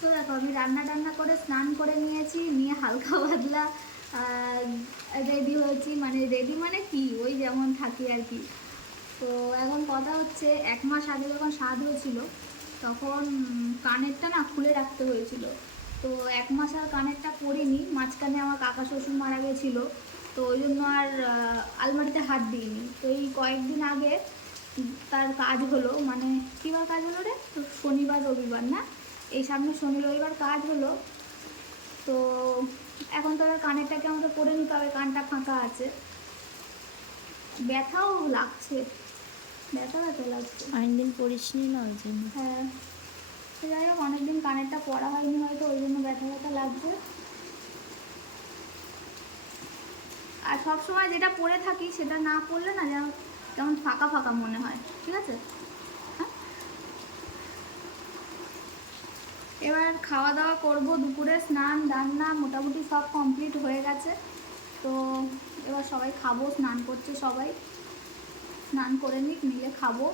তো দেখো আমি রান্না টান্না করে স্নান করে নিয়েছি, নিয়ে হালকা পাতলা রেডি হয়েছি, মানে রেডি মানে কি ওই যেমন থাকি আর কি। তো এখন কথা হচ্ছে 1 মাস আগে যখন স্বাদ হয়েছিল তখন কানেরটা না খুলে রাখতে হয়েছিল। তো 1 মাস আর কানেরটা পরিনি, মাঝখানে আমার কাকা শ্বশুর মারা গেছিলো, তো ওই জন্য আর আলমারিতে হাত দিইনি। তো এই কয়েকদিন আগে তার কাজ হলো, মানে কীবার কাজ হলো রে, তো শনিবার রবিবার না, এই সামনে শনি রবিবার কাজ হলো। তো এখন তো আর কানেরটাকে আমাকে পরে নিতে হবে, কানটা ফাঁকা আছে, ব্যথাও লাগছে, ব্যথা ব্যথা লাগছে। অনেকদিন পড়িস নি না ওই জন্য। হ্যাঁ, তো যাই হোক অনেকদিন কানেরটা পরা হয়নি হয়তো, ওই জন্য ব্যথা ব্যথা লাগছে। আর সবসময় যেটা পরে থাকি সেটা না পরলে না যেন কেমন ফাঁকা ফাঁকা মনে হয়, ঠিক আছে। হ্যাঁ, এবার খাওয়া দাওয়া করবো, দুপুরে স্নান রান্না মোটামুটি সব কমপ্লিট হয়ে গেছে। তো এবার সবাই খাবো, স্নান করছে সবাই, স্নান করে নিক, নিলে খাবো।